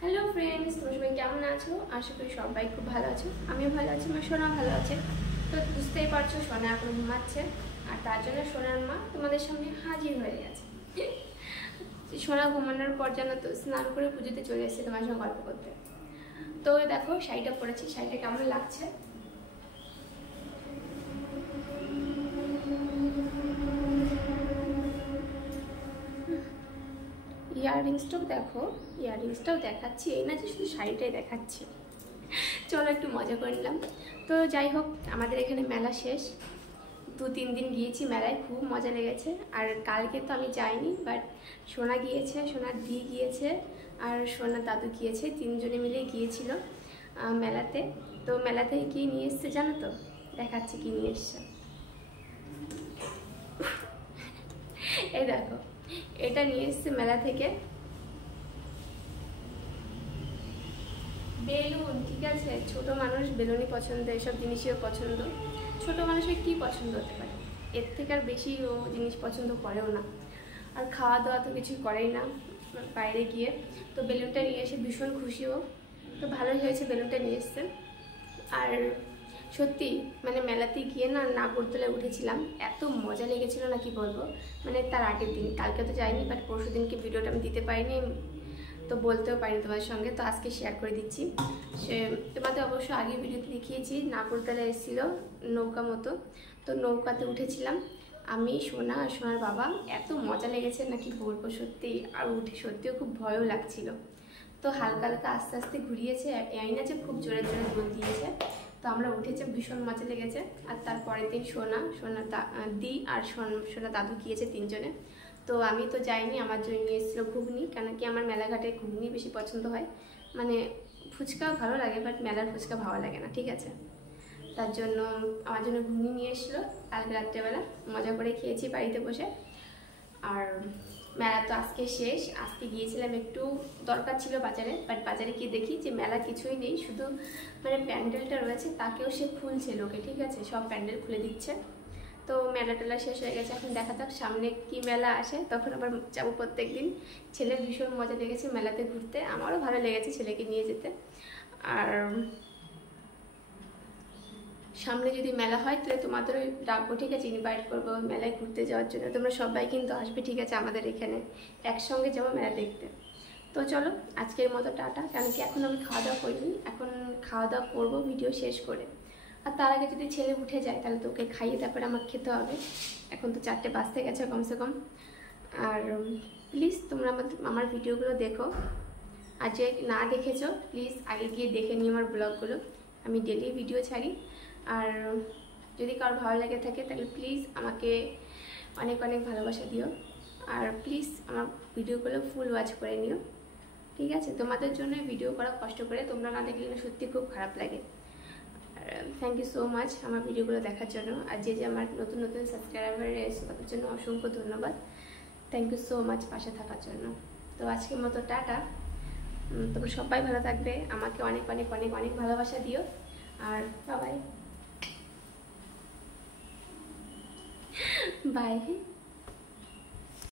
Hello friends, তোমরা সবাই কেমন আছো? আশা করি সবাই খুব ভালো আছো। আমিও ভালো আছি, আমার সোনা ভালো আছে। তো বুঝতেই পারছো, সোনা এখন ঘুমাচ্ছে, আর তার জন্য সোনার মা তোমাদের সামনে হাজির হয়ে গেছে। সোনা ঘুমানোর পর যেন তো স্নান করে পুজোতে চলে এসেছে তোমার সঙ্গে গল্প করতে। তো দেখো শাড়িটা পরেছি, শাড়িটা কেমন লাগছে? ইয়াররিংসটাও দেখো, ইয়াররিংসটাও দেখাচ্ছি, এই না যে শুধু শাড়িটাই দেখাচ্ছি। চলো একটু মজা করে নিলাম। তো যাই হোক, আমাদের এখানে মেলা শেষ, 2-3 দিন গিয়েছি মেলায়, খুব মজা লেগেছে। আর কালকে তো আমি যাইনি, বাট সোনা গিয়েছে, সোনার দি গিয়েছে, আর সোনার দাদু গিয়েছে, 3জনে মিলে গিয়েছিল মেলাতে। তো মেলাতে কি নিয়ে এসছে জানো তো? দেখাচ্ছি কি নিয়ে এসছে। এই দেখো, এটা নিয়ে এসছে মেলা থেকে বেলুন। ঠিক আছে, ছোট মানুষ বেলুনই পছন্দ, এসব জিনিসও পছন্দ। ছোট মানুষের কি পছন্দ হতে পারে? এর থেকে আর বেশি ও জিনিস পছন্দ করেও না। আর খাওয়া দাওয়া তো কিছুই করেই না বাইরে গিয়ে। তো বেলুনটা নিয়ে এসে ভীষণ খুশিও। তো ভালোই হয়েছে বেলুনটা নিয়ে এসছে। আর সত্যি মানে মেলাতে গিয়ে না নাগরদোলায় উঠেছিলাম, এত মজা লেগেছিল না কি বলবো। মানে তার আগের দিন, কালকে তো যাইনি, বাট পরশু দিনকে ভিডিওটা আমি দিতে পারিনি, তো বলতেও পারিনি তোমার সঙ্গে, তো আজকে শেয়ার করে দিচ্ছি। সে তোমাদের অবশ্য আগে ভিডিওতে দেখিয়েছি, নাগরদোলা এসেছিলো নৌকা মতো, তো নৌকাতে উঠেছিলাম আমি, সোনা আর সোনার বাবা। এত মজা লেগেছে না কি বলবো সত্যি। আর উঠে সত্যিও খুব ভয়ও লাগছিল। তো হালকা হালকা আস্তে আস্তে ঘুরিয়েছে, এই না যে খুব জোরে জোরে দোল দিয়েছে। তো আমরা উঠেছে, ভীষণ মজা লেগেছে। আর তারপরের দিন সোনার দি আর সোনা দাদু গিয়েছে 3জনে। তো আমি তো যাইনি, আমার জন্য নিয়ে এসেছিলো ঘুগনি, কেন কি আমার মেলাঘাটে ঘুগনি বেশি পছন্দ হয়। মানে ফুচকা ভালো লাগে, বাট মেলার ফুচকা ভালো লাগে না, ঠিক আছে। তার জন্য আমার জন্য ঘুগনি নিয়ে এসেছিলো কালকে রাত্রেবেলা, মজা করে খেয়েছি বাড়িতে বসে। আর মেলা তো আজকে শেষ, আজকে গিয়েছিলাম একটু দরকার ছিল বাজারে, বাট বাজারে গিয়ে দেখি যে মেলা কিছুই নেই, শুধু মানে প্যান্ডেলটা রয়েছে, তাকেও সে খুলছে লোকে, ঠিক আছে, সব প্যান্ডেল খুলে দিচ্ছে। তো মেলা টেলা শেষ হয়ে গেছে, এখন দেখা যাক সামনে কি মেলা আসে, তখন আবার যাবো প্রত্যেক দিন। ছেলের ভীষণ মজা লেগেছে মেলাতে ঘুরতে, আমারও ভালো লেগেছে ছেলেকে নিয়ে যেতে। আর সামনে যদি মেলা হয় তাহলে তোমাদেরও ডাকবো, ঠিক আছে, ইনভাইট করবো মেলায় ঘুরতে যাওয়ার জন্য। তোমরা সবাই কিন্তু আসবে, ঠিক আছে, আমাদের এখানে একসঙ্গে যাবো মেলা দেখতে। তো চলো আজকের মতো টাটা, কারণ কি এখন আমি খাওয়া দাওয়া করিনি, এখন খাওয়া দাওয়া করবো ভিডিও শেষ করে। আর তার আগে যদি ছেলে উঠে যায় তাহলে তো ওকে খাইয়ে তারপরে আমাকে খেতে হবে। এখন তো 4টে বাজতে গেছে কমসে কম। আর প্লিজ তোমরা আমার ভিডিওগুলো দেখো, আর যে না দেখেছো প্লিজ আগে গিয়ে দেখে নিও আমার ব্লগগুলো, আমি ডেলি ভিডিও ছাড়ি। আর যদি কারো ভালো লেগে থাকে তাহলে প্লিজ আমাকে অনেক অনেক ভালোবাসা দিও। আর প্লিজ আমার ভিডিওগুলো ফুল ওয়াচ করে নিও, ঠিক আছে। তোমাদের জন্য ভিডিও করা কষ্ট করে, তোমরা না দেখলে না সত্যি খুব খারাপ লাগে। আর থ্যাংক ইউ সো মাচ আমার ভিডিওগুলো দেখার জন্য। আর যে আমার নতুন নতুন সাবস্ক্রাইবার এসে তাদের জন্য অসংখ্য ধন্যবাদ। থ্যাংক ইউ সো মাচ পাশে থাকার জন্য। তো আজকের মতো টাটা, তোমরা সবাই ভালো থাকবে, আমাকে অনেক অনেক অনেক অনেক ভালোবাসা দিও। আর বাই বাই।